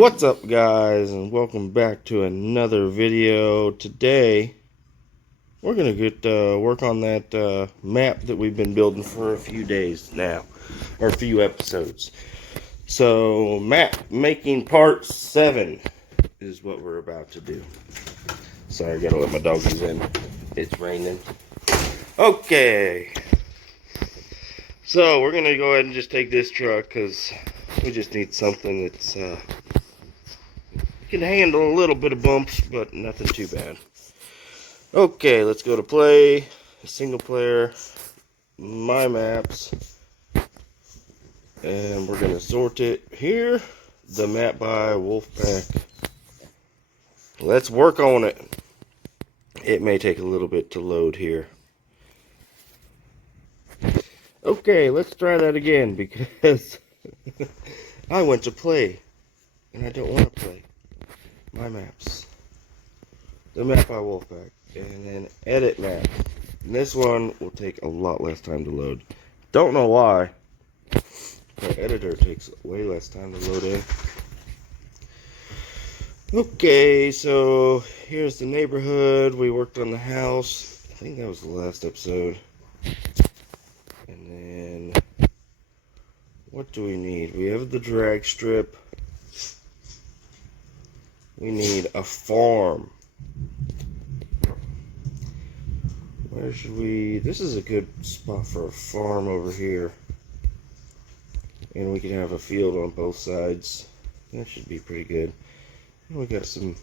What's up, guys, and welcome back to another video. Today we're gonna get work on that map that we've been building for a few days now, or a few episodes. So map making part 7 is what we're about to do. Sorry, I gotta let my doggies in. It's raining. Okay, so we're gonna go ahead and just take this truck because we just need something that's can handle a little bit of bumps, but nothing too bad. Okay, let's go to play, single player, my maps, and we're going to sort it here, the map by Wolfpack. Let's work on it. It may take a little bit to load here. Okay, let's try that again because I went to play and I don't want to play. My maps, the map by Wolfpack, and then edit map. And this one will take a lot less time to load. Don't know why. The editor takes way less time to load in. Okay, so here's the neighborhood. We worked on the house. I think that was the last episode. And then what do we need? We have the drag strip. We need a farm. Where should we... This is a good spot for a farm over here. And we can have a field on both sides. That should be pretty good. And we got some...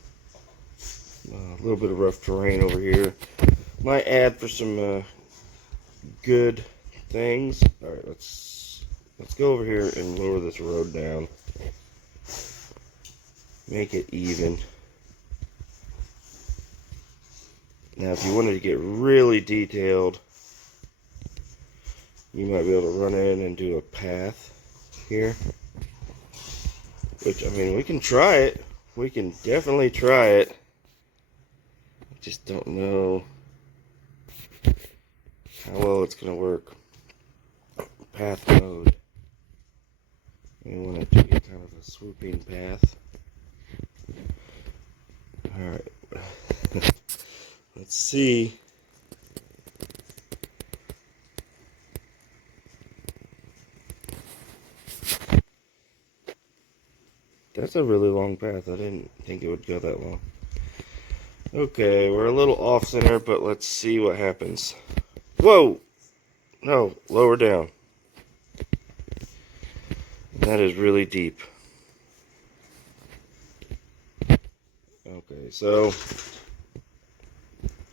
a little bit of rough terrain over here. Might add for some good things. Alright, let's go over here and lower this road down. Make it even. Now, if you wanted to get really detailed, you might be able to run in and do a path here. Which, I mean, we can try it. We can definitely try it. I just don't know how well it's going to work. Path mode. You want it to be kind of a swooping path. Alright, let's see. That's a really long path. I didn't think it would go that long. Okay, we're a little off center, but let's see what happens. Whoa! No, lower down. That is really deep. Okay, so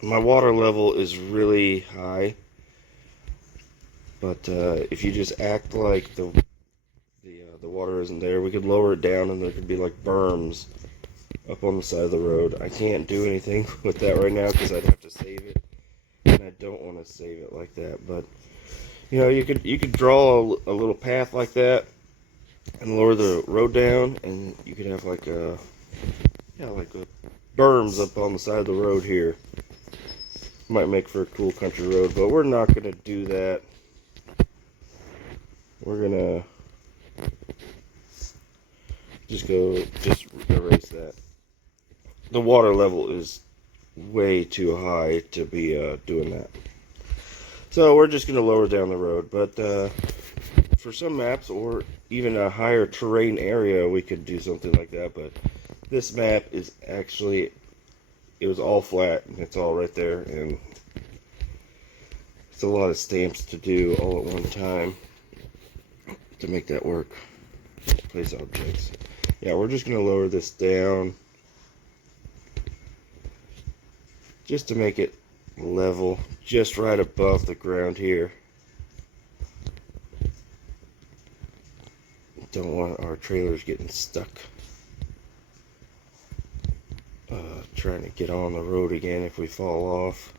my water level is really high, but if you just act like the water isn't there, we could lower it down and there could be like berms up on the side of the road. I can't do anything with that right now because I'd have to save it, and I don't want to save it like that. But you know, you could draw a little path like that and lower the road down, and you could have like a berms up on the side of the road here. Might make for a cool country road, but we're not going to do that. We're going to just erase that. The water level is way too high to be doing that. So we're just going to lower down the road, but for some maps or even a higher terrain area, we could do something like that, but this map is actually, it was all flat, and it's all right there, and it's a lot of stamps to do all at one time to make that work. Place objects. Yeah, we're just going to lower this down just to make it level, just right above the ground here. Don't want our trailers getting stuck. Trying to get on the road again if we fall off.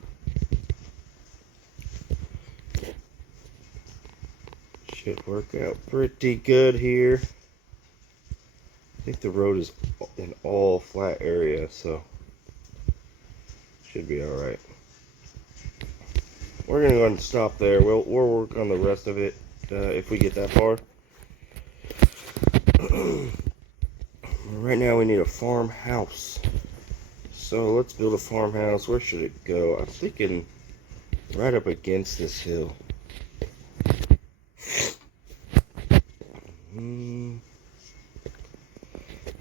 Should work out pretty good here. I think the road is an all flat area, so should be alright. We're gonna go ahead and stop there. We'll work on the rest of it if we get that far. Right now we need a farmhouse. So let's build a farmhouse. Where should it go? I'm thinking right up against this hill.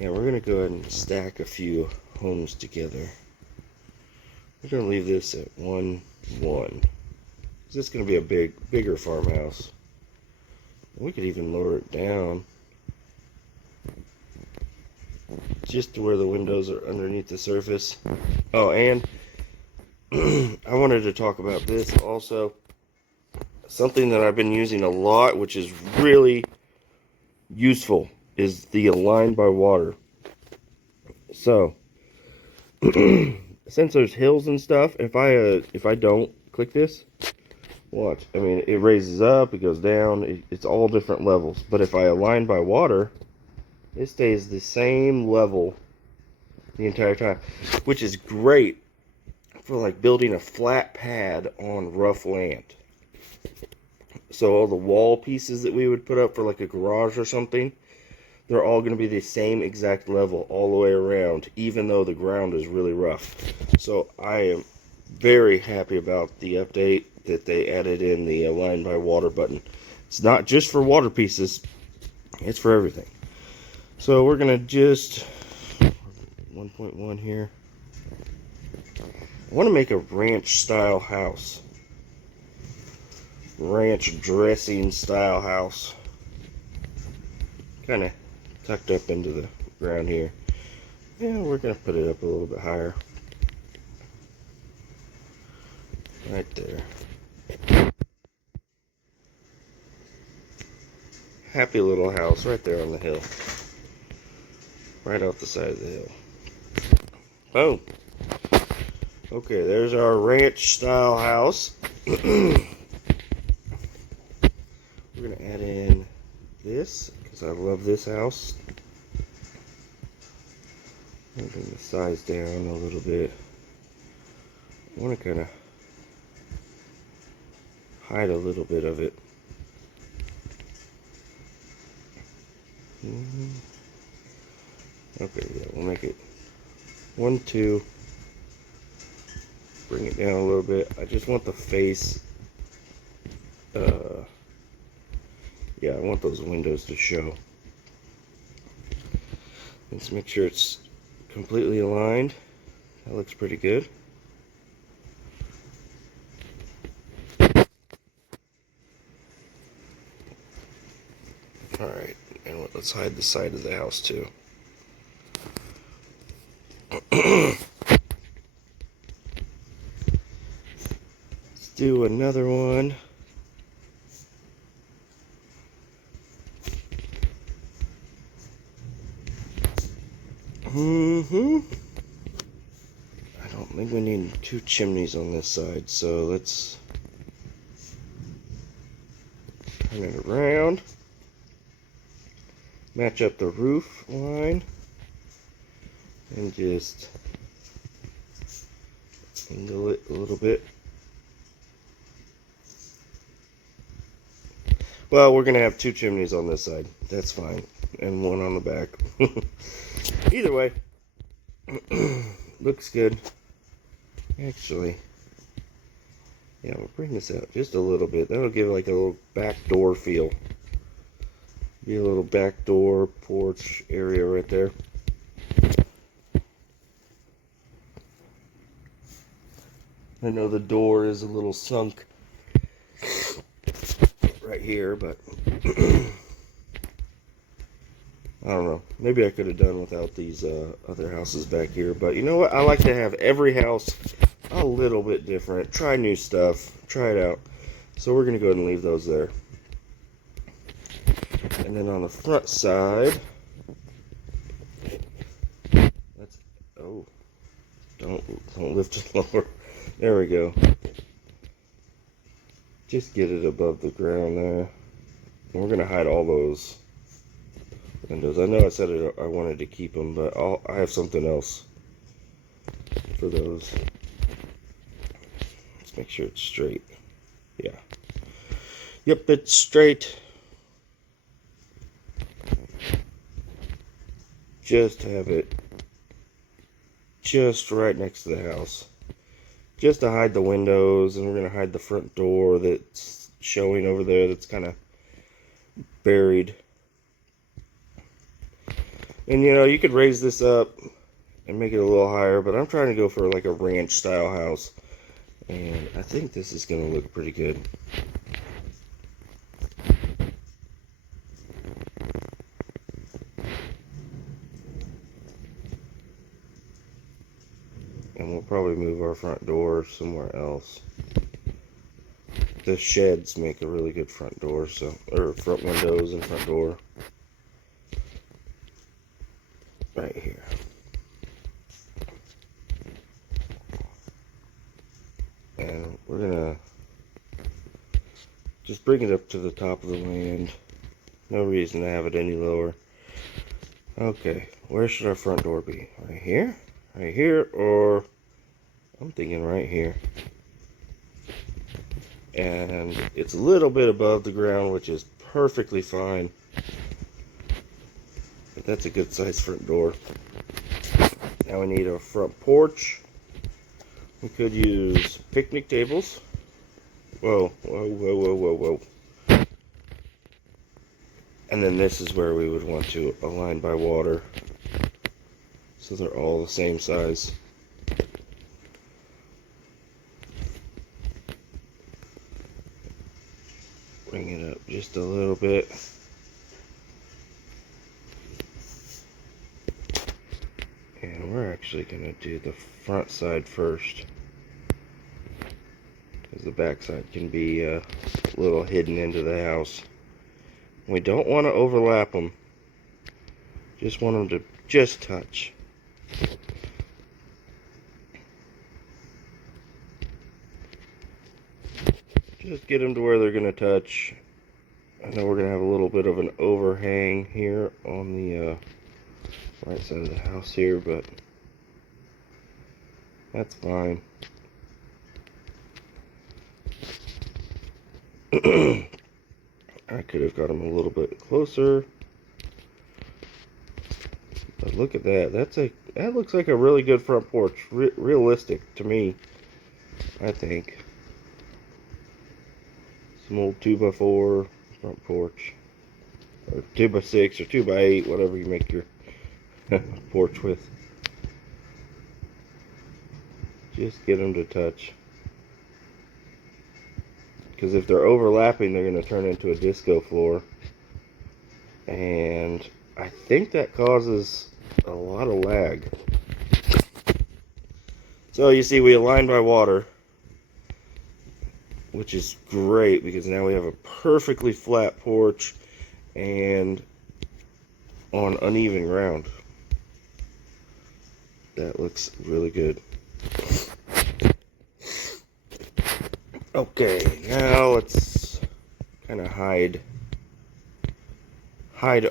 Yeah, we're gonna go ahead and stack a few homes together. We're gonna leave this at 1-1. This is gonna be a bigger farmhouse. We could even lower it down just to where the windows are underneath the surface. Oh, and I wanted to talk about this also. Something that I've been using a lot, which is really useful, is the align by water. So, since there's hills and stuff, if I don't click this, watch. I mean, it raises up, it goes down, it's all different levels. But if I align by water, it stays the same level the entire time, which is great for like building a flat pad on rough land. So all the wall pieces that we would put up for like a garage or something, they're all going to be the same exact level all the way around, even though the ground is really rough. So I am very happy about the update that they added in the align by water button. It's not just for water pieces, it's for everything. So we're going to just 1.1 here. I want to make a ranch style house. Ranch dressing style house. Kind of tucked up into the ground here. Yeah, we're going to put it up a little bit higher. Right there. Happy little house right there on the hill. Right off the side of the hill. Boom. Okay, there's our ranch style house. We're going to add in this, because I love this house. I'm going to bring the size down a little bit. I want to kind of hide a little bit of it. Okay, yeah, we'll make it 1, 2. Bring it down a little bit. I just want the face. Yeah, I want those windows to show. Let's make sure it's completely aligned. That looks pretty good. Alright, and let's hide the side of the house too. Let's do another one. I don't think we need 2 chimneys on this side, so let's turn it around. Match up the roof line and just angle it a little bit. Well, we're gonna have 2 chimneys on this side. That's fine, and 1 on the back. Either way, looks good. Actually, yeah, we'll bring this out just a little bit. That'll give like a little back door feel. Be a little back door porch area right there. I know the door is a little sunk right here, but I don't know. Maybe I could have done without these other houses back here. But you know what? I like to have every house a little bit different. Try new stuff. Try it out. So we're going to go ahead and leave those there. And then on the front side, let's, oh, don't lift it lower. There we go. Just get it above the ground there. And we're going to hide all those windows. I know I said I wanted to keep them, but I have something else for those. Let's make sure it's straight. Yeah. Yep, it's straight. just have it just right next to the house. Just to hide the windows, and we're going to hide the front door that's showing over there that's kind of buried. And you know, you could raise this up and make it a little higher, but I'm trying to go for like a ranch style house. And I think this is going to look pretty good. And we'll probably move our front door somewhere else. The sheds make a really good front door, or front windows and front door. Right here. And we're gonna just bring it up to the top of the land. No reason to have it any lower. Okay, where should our front door be? Right here? Right here, or I'm thinking right here. And it's a little bit above the ground, which is perfectly fine. But that's a good size front door. Now we need a front porch. We could use picnic tables. Whoa, whoa, whoa, whoa, whoa, whoa. And then this is where we would want to align by water. So they're all the same size. Bring it up just a little bit. And we're actually going to do the front side first, because the back side can be a little hidden into the house. We don't want to overlap them. Just want them to just touch. Just get them to where they're going to touch. I know we're going to have a little bit of an overhang here on the right side of the house here, but that's fine. I could have got them a little bit closer. But look at that. That looks like a really good front porch. Realistic to me, I think. Some old 2x4 front porch, or 2x6 or 2x8, whatever you make your porch with. Just get them to touch, because if they're overlapping, they're going to turn into a disco floor, and I think that causes a lot of lag. So you see, we align by water, which is great, because now we have a perfectly flat porch and on uneven ground. That looks really good. Okay, now let's kind of hide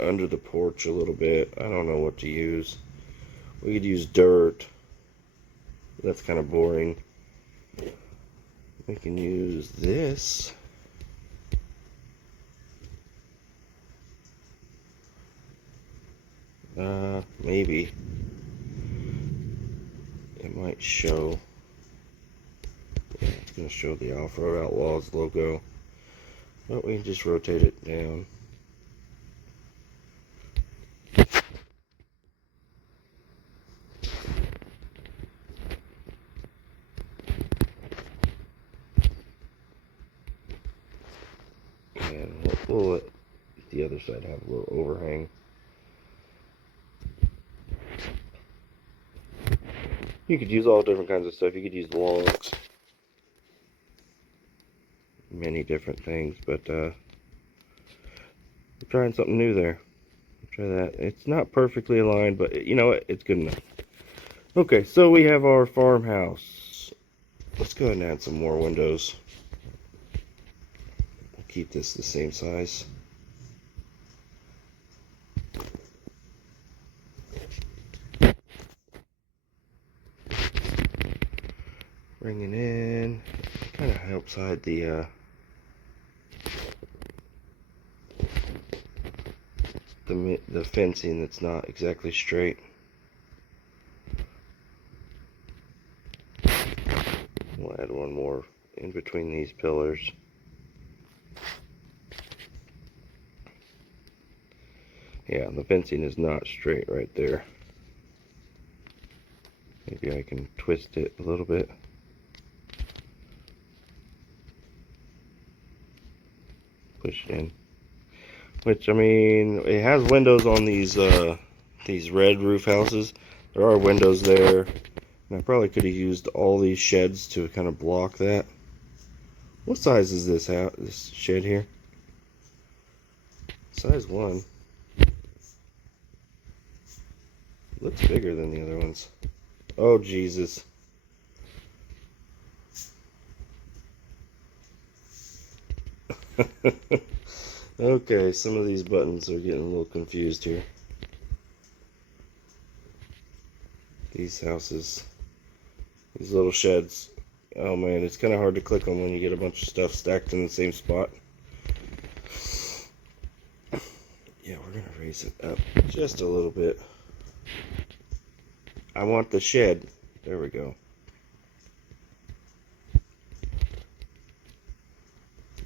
under the porch a little bit. I don't know what to use. We could use dirt. That's kind of boring. We can use this. Maybe. It might show. Yeah, it's going to show the Offroad Outlaws logo. But we can just rotate it down. And we'll let the other side have a little overhang. You could use all different kinds of stuff. You could use logs, many different things, but we're trying something new there. Try that. It's not perfectly aligned, but you know what? It's good enough. Okay, so we have our farmhouse. Let's go ahead and add some more windows. We'll keep this the same size. Bring it in. Kind of helps hide the the fencing that's not exactly straight. We'll add one more in between these pillars. Yeah, the fencing is not straight right there. Maybe I can twist it a little bit. Push it in. Which, I mean, it has windows on these red roof houses. There are windows there. And I probably could have used all these sheds to kind of block that. What size is this house, this shed here? Size 1. Looks bigger than the other ones. Oh, Jesus. Okay, some of these buttons are getting a little confused here. These houses, these little sheds. Oh man, it's kind of hard to click on when you get a bunch of stuff stacked in the same spot. Yeah, we're going to raise it up just a little bit. I want the shed. There we go.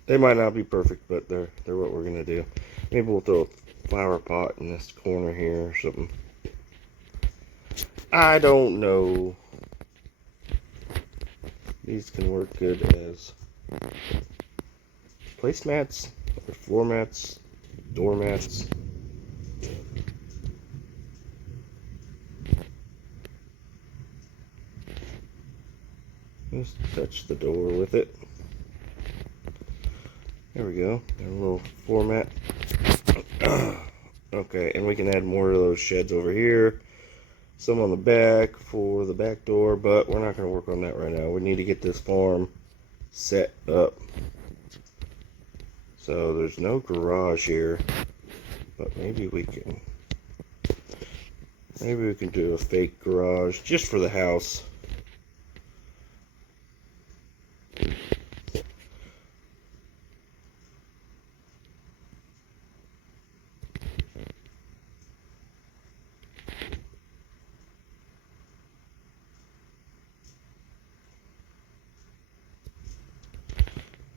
They might not be perfect, but they're what we're going to do. Maybe we'll throw a flower pot in this corner here or something. I don't know. These can work good as placemats, or floor mats, door mats. Just touch the door with it. There we go. Got a little floor mat. Okay, and we can add more of those sheds over here. Some on the back for the back door, but we're not going to work on that right now. We need to get this farm set up. So there's no garage here, but maybe we can do a fake garage just for the house.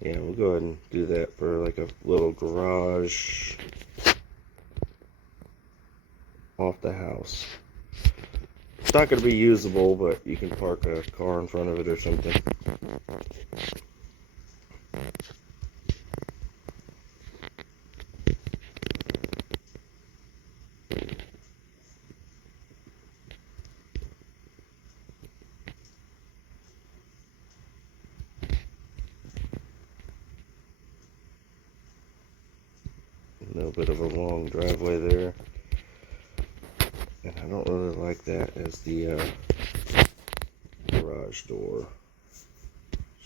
Yeah, we'll go ahead and do that for like a little garage off the house. It's not going to be usable, but you can park a car in front of it or something. A little bit of a long driveway there. And I don't really like that as the garage door.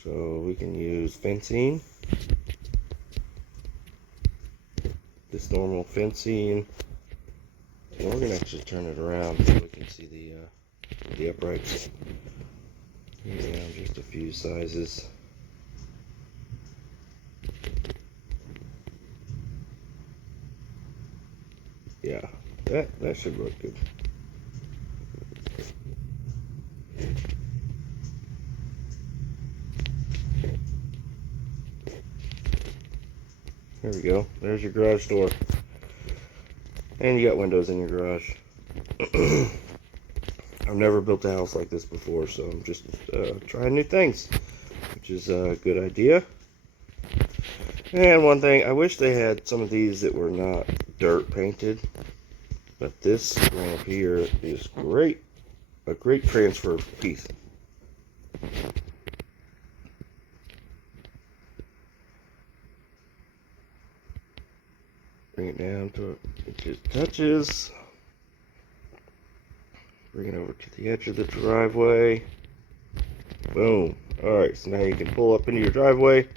So we can use fencing. This normal fencing. And we're going to actually turn it around so we can see the uprights. Yeah, just a few sizes. Yeah, that should look good. There we go. There's your garage door. And you got windows in your garage. I've never built a house like this before, so I'm just trying new things, which is a good idea. And one thing, I wish they had some of these that were not dirt painted, but this ramp here is great, a great transfer piece. Bring it down to it just touches. Bring it over to the edge of the driveway. Boom. Alright, so now you can pull up into your driveway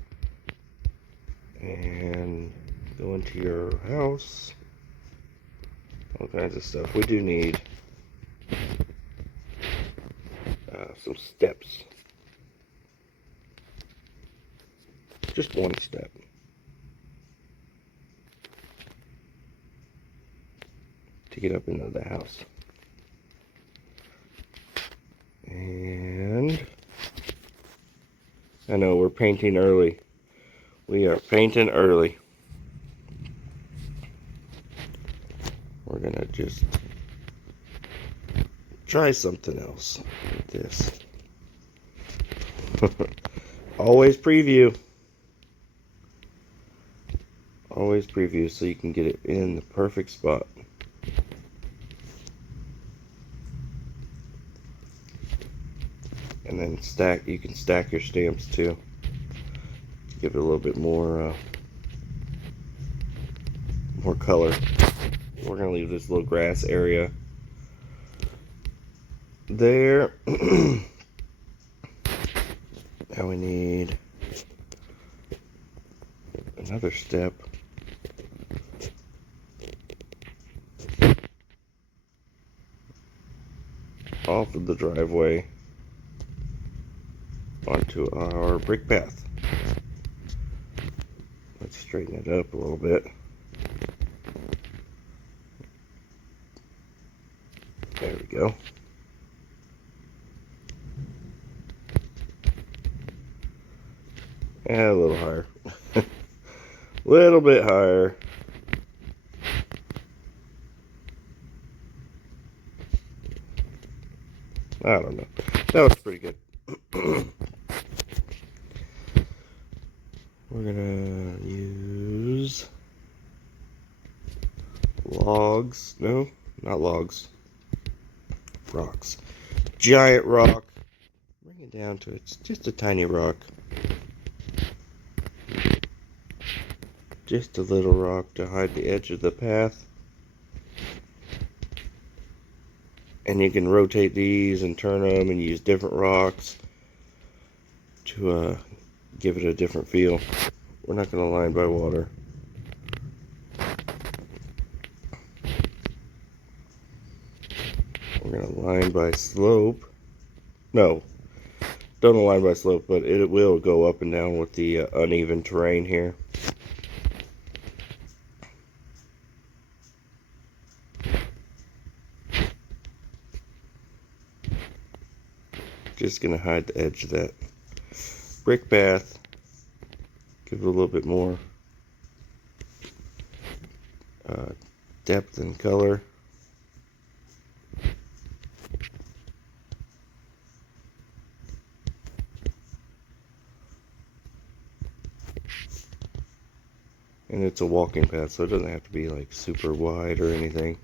and go into your house. All kinds of stuff. We do need some steps. Just one step. to get up into the house. And I know we're painting early. We are painting early. We're gonna just try something else with this. Always preview. Always preview so you can get it in the perfect spot. And then you can stack your stamps too. Give it a little bit more color. We're gonna leave this little grass area there. Now we need another step. Off of the driveway onto our brick path. Let's straighten it up a little bit. There we go. And a little higher. A little bit higher. I don't know. That was pretty good. We're gonna use logs. No, not logs. Rocks. Giant rock. Bring it down to it's just a tiny rock. Just a little rock to hide the edge of the path. And you can rotate these and turn them and use different rocks to give it a different feel. We're not going to line by water. We're going to line by slope. No, don't align by slope, but it will go up and down with the uneven terrain here. Just going to hide the edge of that brick path. Give it a little bit more depth and color. And it's a walking path, so it doesn't have to be like super wide or anything.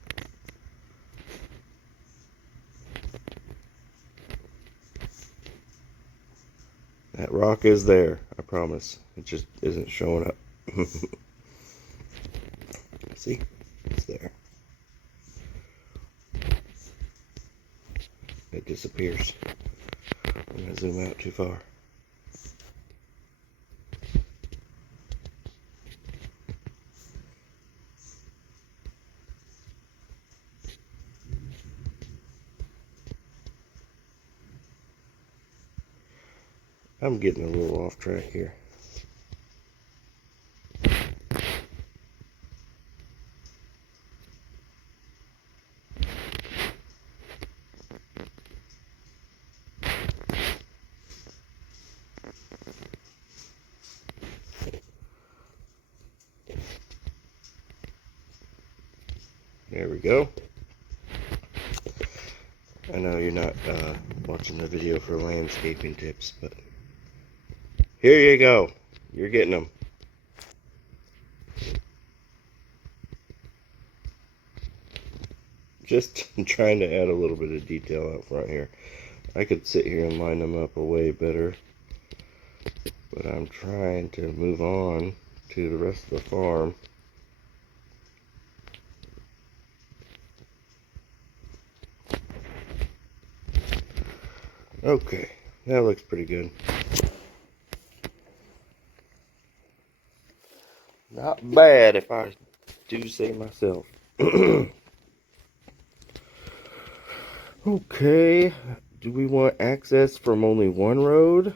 That rock is there, I promise. It just isn't showing up. See? It's there. It disappears. I'm going to zoom out too far. I'm getting a little off track here. There we go. I know you're not watching the video for landscaping tips, but here you go. You're getting them. Just trying to add a little bit of detail out front here. I could sit here and line them up a way better, but I'm trying to move on to the rest of the farm. Okay, that looks pretty good. Not bad if I do say myself. Okay, do we want access from only one road?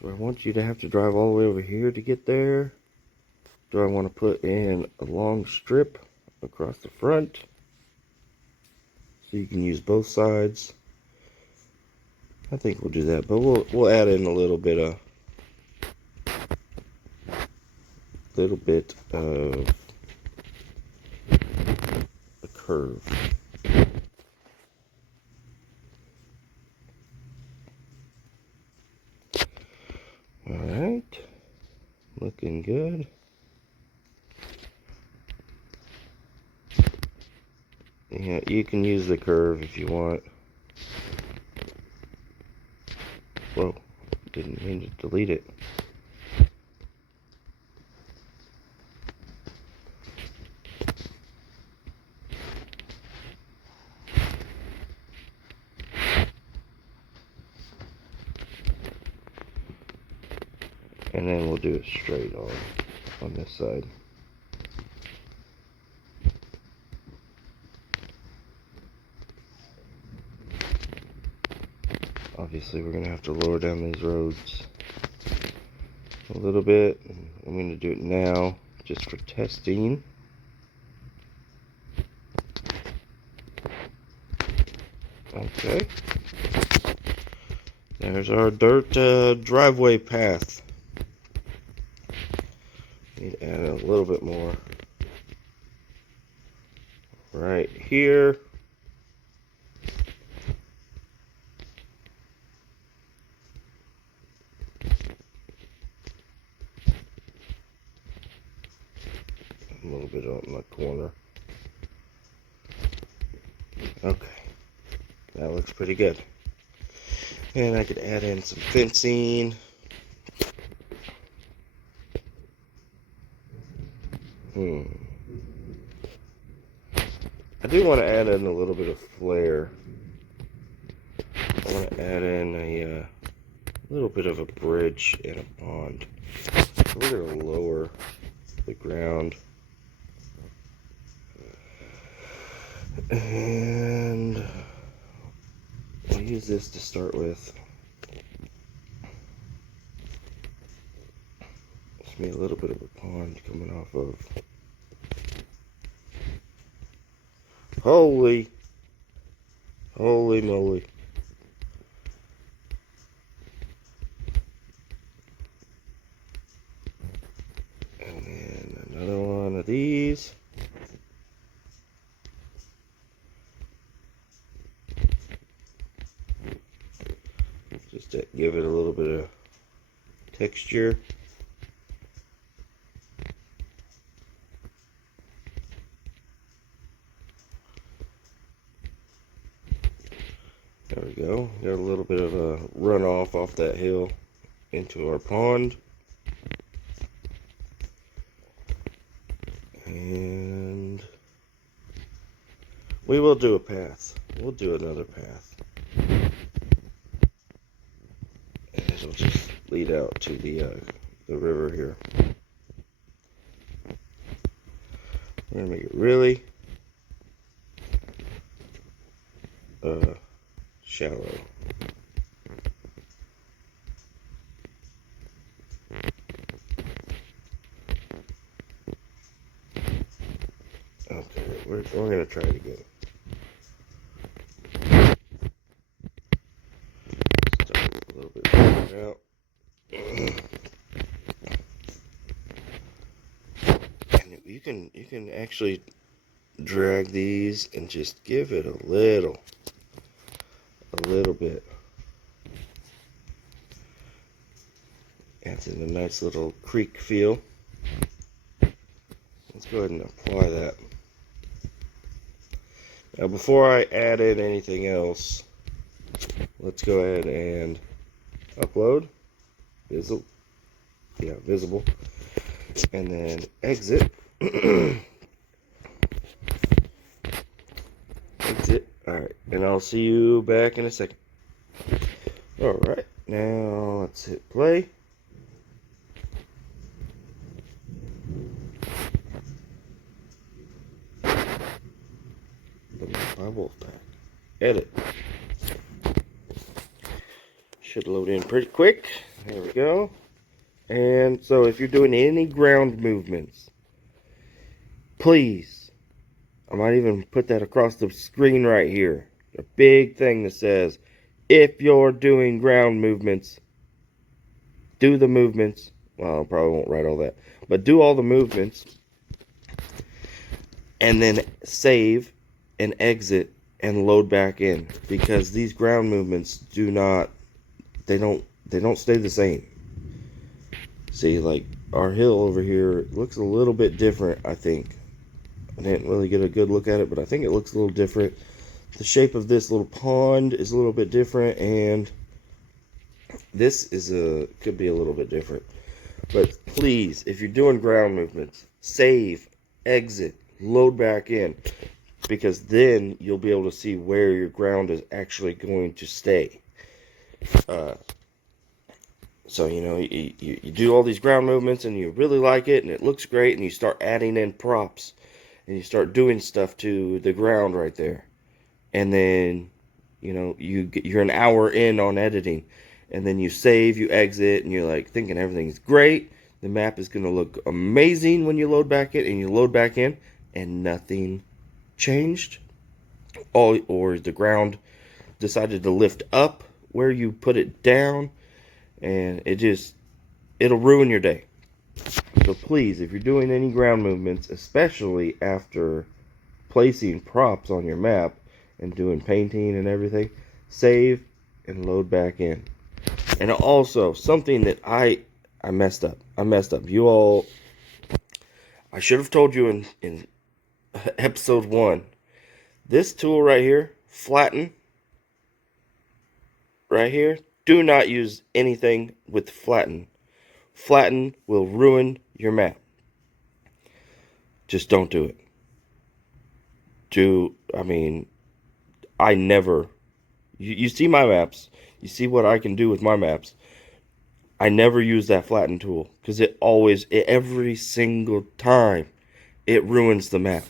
Do I want you to have to drive all the way over here to get there? Do I want to put in a long strip across the front? so you can use both sides. I think we'll do that, but we'll add in a little bit of a curve. All right, looking good. Yeah, you can use the curve if you want. Whoa, didn't mean to delete it. And then we'll do it straight on this side. Obviously, we're going to have to lower down these roads a little bit. I'm going to do it now just for testing. Okay. There's our dirt driveway path. Need to add a little bit more right here. A little bit on the corner. Okay. That looks pretty good. And I could add in some fencing. I do want to add in a little bit of flair. I want to add in a little bit of a bridge and a pond. So we're going to lower the ground. And we'll use this to start with. Just me a little bit of a pond coming off of. Holy moly. And then another one of these. Just to give it a little bit of texture. There we go. Got a little bit of a runoff off that hill into our pond. And we will do a path. We'll do another path. And it'll just lead out to the river here. We're gonna make it really shallow. Okay, we're gonna try it again. Start a little bit further out. And you can actually drag these and just give it a little bit. Adds in a nice little creek feel. Let's go ahead and apply that. Now before I add in anything else, let's go ahead and upload. Visible. And then exit. Exit. Alright, and I'll see you back in a second. Alright, now let's hit play. My Wolfpack. Edit. Should load in pretty quick. There we go. And so if you're doing any ground movements, please I might even put that across the screen right here. A big thing that says, if you're doing ground movements, do the movements. Well, I probably won't write all that. But do all the movements. And then save and exit and load back in. Because these ground movements do not, they don't stay the same. See, like, our hill over here looks a little bit different, I think. I didn't really get a good look at it, but I think it looks a little different. The shape of this little pond is a little bit different, and this is could be a little bit different. But please, if you're doing ground movements, save, exit, load back in, because then you'll be able to see where your ground is actually going to stay. So, you know, you do all these ground movements and you really like it and it looks great, and you start adding in props and you start doing stuff to the ground right there. And then, you know, you're an hour in on editing, and then you save, you exit, and you're like thinking everything's great. The map is going to look amazing when you load back in, and you load back in and nothing changed. Or the ground decided to lift up where you put it down, and it'll ruin your day. So please, if you're doing any ground movements, especially after placing props on your map and doing painting and everything, save and load back in. And also, something that I messed up. You all, I should have told you in episode 1. This tool right here, Flatten, right here, do not use anything with Flatten. Flatten will ruin your map. Just don't do it. I never, you see my maps, you see what I can do with my maps. I never use that Flatten tool, because every single time, it ruins the map.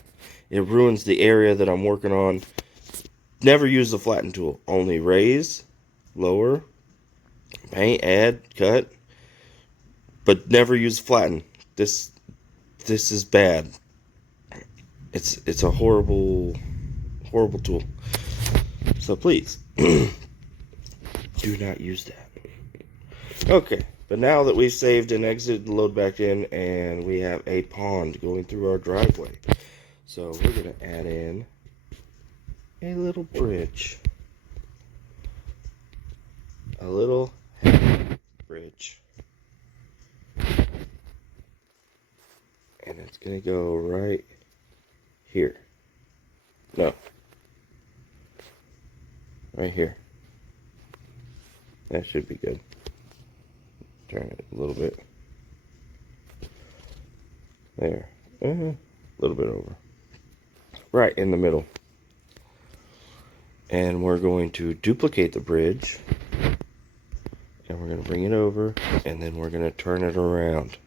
It ruins the area that I'm working on. Never use the Flatten tool. Only raise, lower, paint, add, cut, but never use Flatten. This is bad. It's a horrible tool. So please, do not use that. Okay, but now that we've saved and exited, load back in, and we have a pond going through our driveway. So we're going to add in a little bridge. A little bridge. And it's going to go right here. No. Right here. That should be good. Turn it a little bit. There. A little bit over. Right in the middle. And we're going to duplicate the bridge. And we're going to bring it over. And then we're going to turn it around.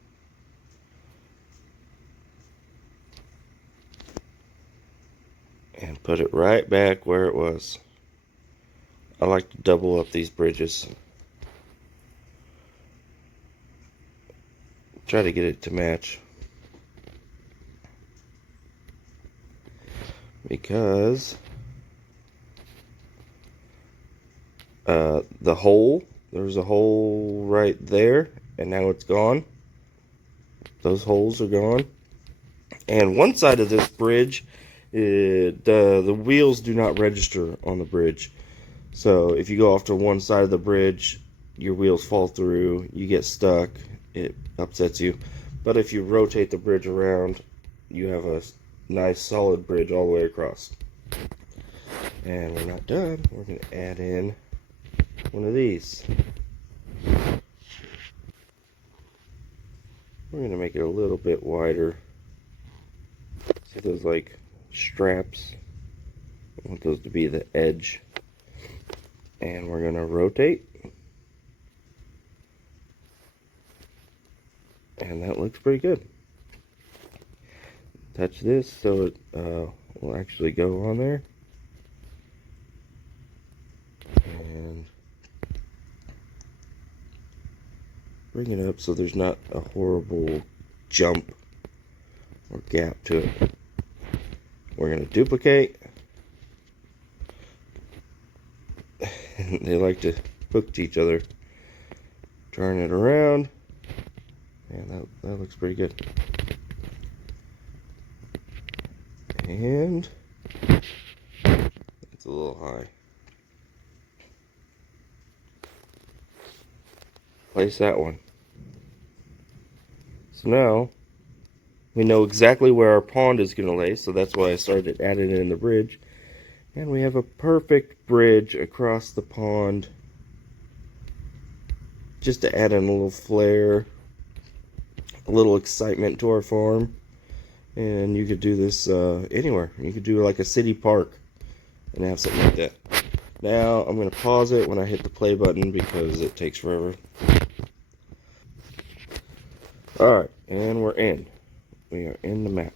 And put it right back where it was. I like to double up these bridges. Try to get it to match. Because the hole, there's a hole right there, and now it's gone. Those holes are gone. And one side of this bridge, the wheels do not register on the bridge. So if you go off to one side of the bridge, your wheels fall through, you get stuck, it upsets you. But if you rotate the bridge around, you have a nice solid bridge all the way across. And we're not done. We're going to add in one of these. We're going to make it a little bit wider. See those like straps? I want those to be the edge. And we're going to rotate. And that looks pretty good. Touch this so it will actually go on there. And bring it up so there's not a horrible jump or gap to it. We're going to duplicate. They like to hook to each other. Turn it around. And that looks pretty good. And it's a little high. Place that one. So now we know exactly where our pond is going to lay, so that's why I started adding it in the bridge. And we have a perfect bridge across the pond, just to add in a little flair, a little excitement to our farm. And you could do this anywhere. You could do like a city park and have something like that. Now I'm going to pause it when I hit the play button because it takes forever. Alright, and we're in. We are in the map.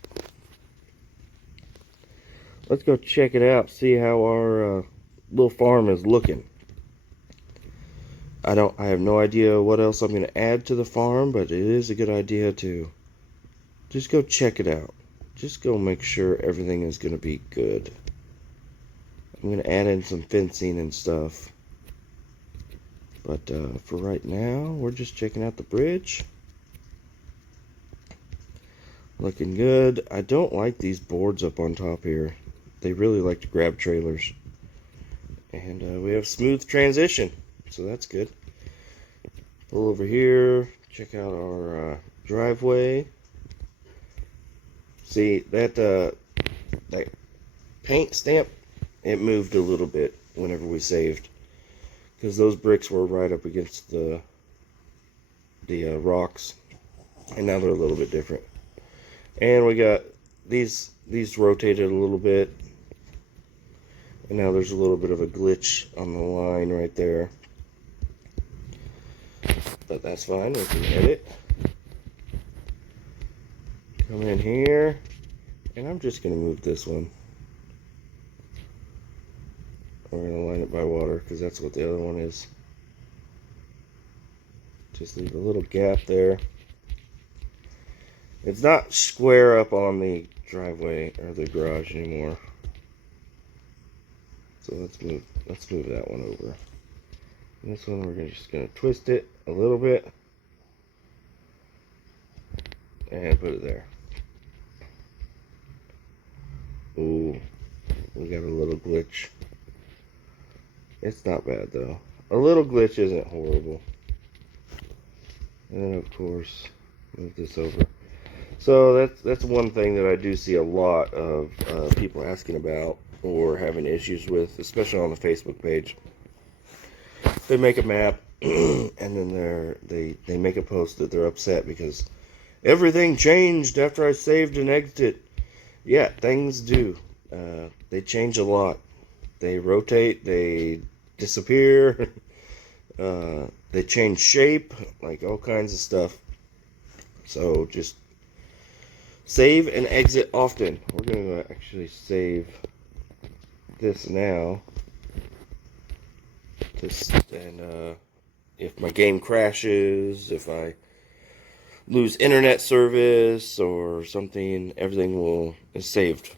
Let's go check it out, see how our little farm is looking. I have no idea what else I'm going to add to the farm, but it is a good idea to just go check it out. Just go make sure everything is going to be good. I'm going to add in some fencing and stuff. But for right now, we're just checking out the bridge. Looking good. I don't like these boards up on top here. They really like to grab trailers. And we have smooth transition, so that's good. Pull over here, check out our driveway. See, that paint stamp, it moved a little bit whenever we saved. Because those bricks were right up against the rocks. And now they're a little bit different. And we got these rotated a little bit. And now there's a little bit of a glitch on the line right there. But that's fine, we can edit. Come in here. And I'm just going to move this one. We're going to line it by water because that's what the other one is. Just leave a little gap there. It's not square up on the driveway or the garage anymore. So let's move that one over. And this one we're just gonna twist it a little bit and put it there. Ooh, we got a little glitch. It's not bad though. A little glitch isn't horrible. And then of course move this over. So that's one thing that I do see a lot of people asking about or having issues with, especially on the Facebook page. They make a map and then they make a post that they're upset because everything changed after I saved and exited. Yeah, things do. They change a lot. They rotate, they disappear, they change shape, like all kinds of stuff. So just save and exit often. We're going to actually save this now. And if my game crashes, if I lose internet service or something, everything is saved.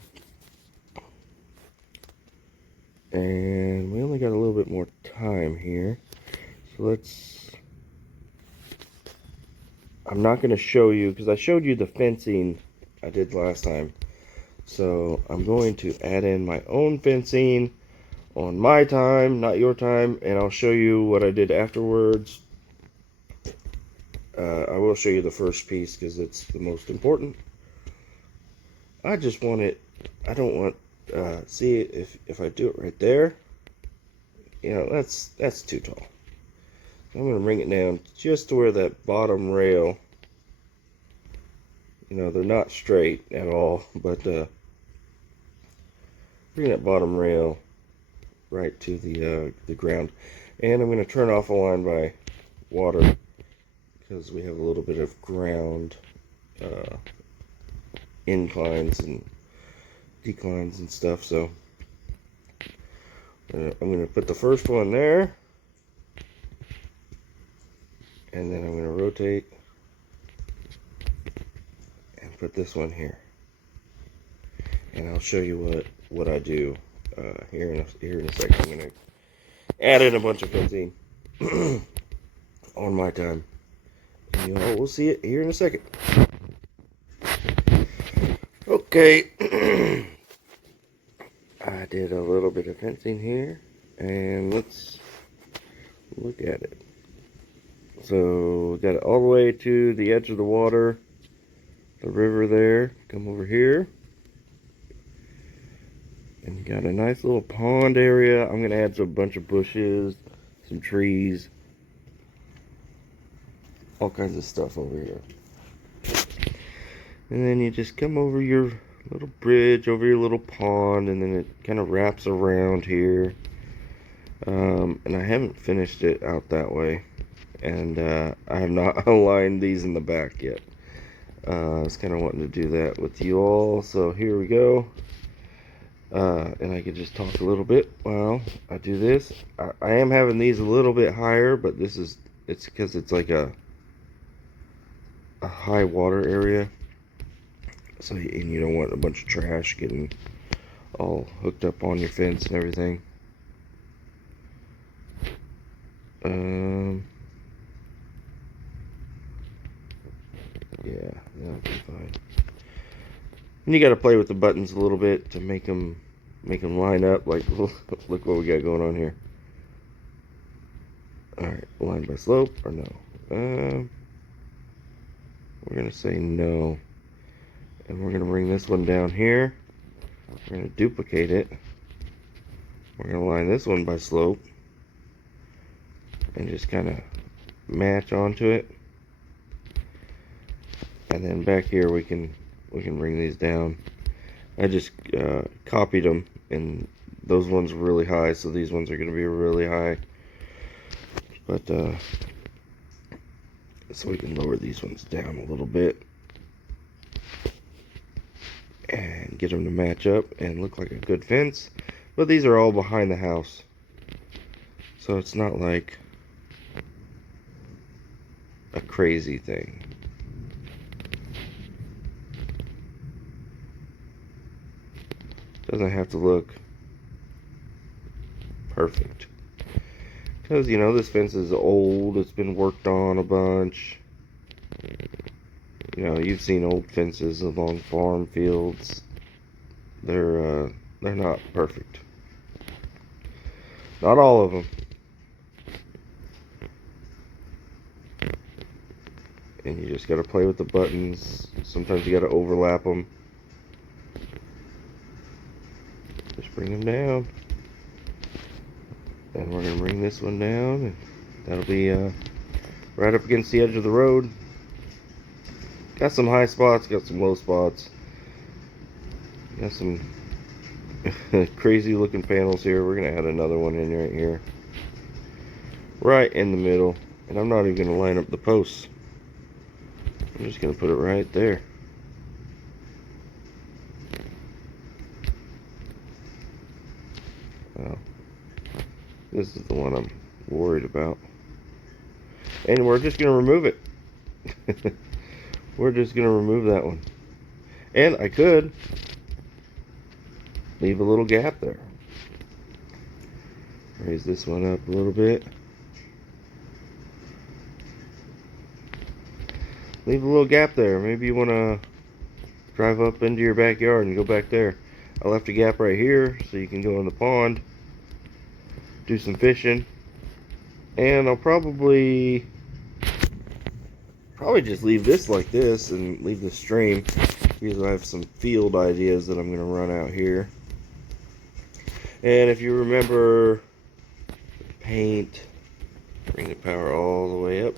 And we only got a little bit more time here. So I'm not going to show you because I showed you the fencing I did last time. So I'm going to add in my own fencing on my time, not your time, and I'll show you what I did afterwards. I will show you the first piece because it's the most important. I just want it, I don't want, see if I do it right there, you know, that's too tall. So I'm going to bring it down just to where that bottom rail, you know, they're not straight at all, but bring that bottom rail right to the ground. And I'm going to turn off a line by water because we have a little bit of ground inclines and declines and stuff. So I'm going to put the first one there, and then I'm going to rotate and put this one here. and I'll show you what I do here in a second. I'm gonna add in a bunch of fencing on my time, and you all will see it here in a second. Okay, I did a little bit of fencing here, and let's look at it. So we got it all the way to the edge of the water, the river there. Come over here, and you got a nice little pond area. I'm gonna add a bunch of bushes, some trees, all kinds of stuff over here. And then you just come over your little bridge, over your little pond, and then it kind of wraps around here. And I haven't finished it out that way, and I have not aligned these in the back yet. I was kind of wanting to do that with you all, so here we go. And I could just talk a little bit while I do this. I am having these a little bit higher, but it's because it's like a high water area. So, and you don't want a bunch of trash getting all hooked up on your fence and everything. Yeah, that'll be fine. And you got to play with the buttons a little bit to make them line up. Like, look what we got going on here. All right, line by slope or no? We're gonna say no. And we're going to bring this one down here. We're going to duplicate it. We're going to line this one by slope. And just kind of match onto it. And then back here we can bring these down. I just copied them, and those ones were really high, so these ones are going to be really high. But so we can lower these ones down a little bit. And get them to match up and look like a good fence. But these are all behind the house, so it's not like a crazy thing. Doesn't have to look perfect, because you know this fence is old. It's been worked on a bunch. You know, you've seen old fences along farm fields. They're not perfect. Not all of them. And you just got to play with the buttons. Sometimes you got to overlap them. Just bring them down. And we're going to bring this one down, and that'll be right up against the edge of the road. Got some high spots, got some low spots. Got some crazy looking panels here. We're going to add another one in right here. Right in the middle. And I'm not even going to line up the posts. I'm just going to put it right there. Well, this is the one I'm worried about. And we're just going to remove it. We're just going to remove that one. And I could leave a little gap there. Raise this one up a little bit. Leave a little gap there. Maybe you want to drive up into your backyard and go back there. I left a gap right here so you can go in the pond, do some fishing, and I'll probably just leave this like this and leave the stream, because I have some field ideas that I'm going to run out here. And if you remember, paint, bring the power all the way up.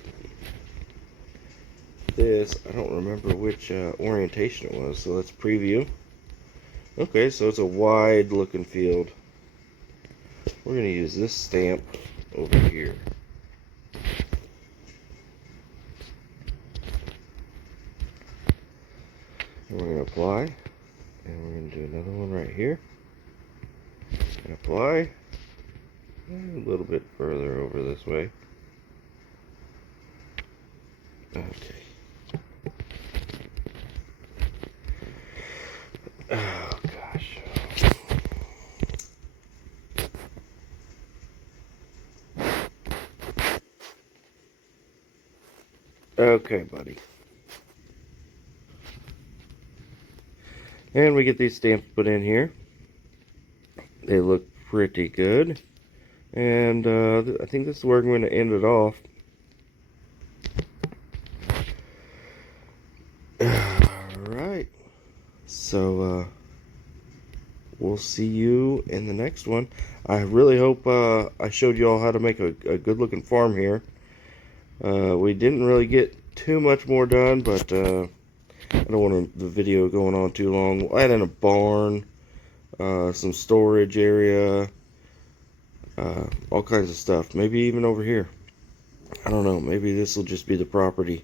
This, I don't remember which orientation it was, so let's preview. Okay, so it's a wide looking field. We're going to use this stamp over here. And we're going to apply, and we're going to do another one right here. And apply, and a little bit further over this way. Okay. Oh, God. Okay, buddy. And we get these stamps put in here. They look pretty good. And I think this is where I'm going to end it off. Alright. So, we'll see you in the next one. I really hope I showed you all how to make a good looking farm here. We didn't really get too much more done, but I don't want the video going on too long. We'll add in a barn, some storage area, all kinds of stuff. Maybe even over here. I don't know. Maybe this will just be the property.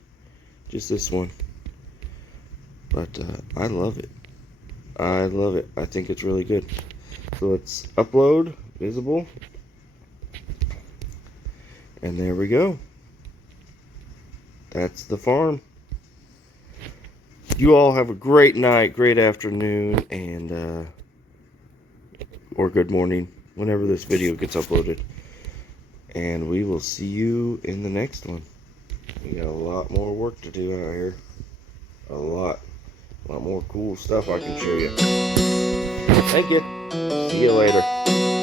Just this one. But I love it. I love it. I think it's really good. So let's upload, visible. And there we go. That's the farm. You all have a great night, great afternoon, and or good morning, whenever this video gets uploaded. And we will see you in the next one. We got a lot more work to do out here. A lot more cool stuff I can show you. Thank you. See you later.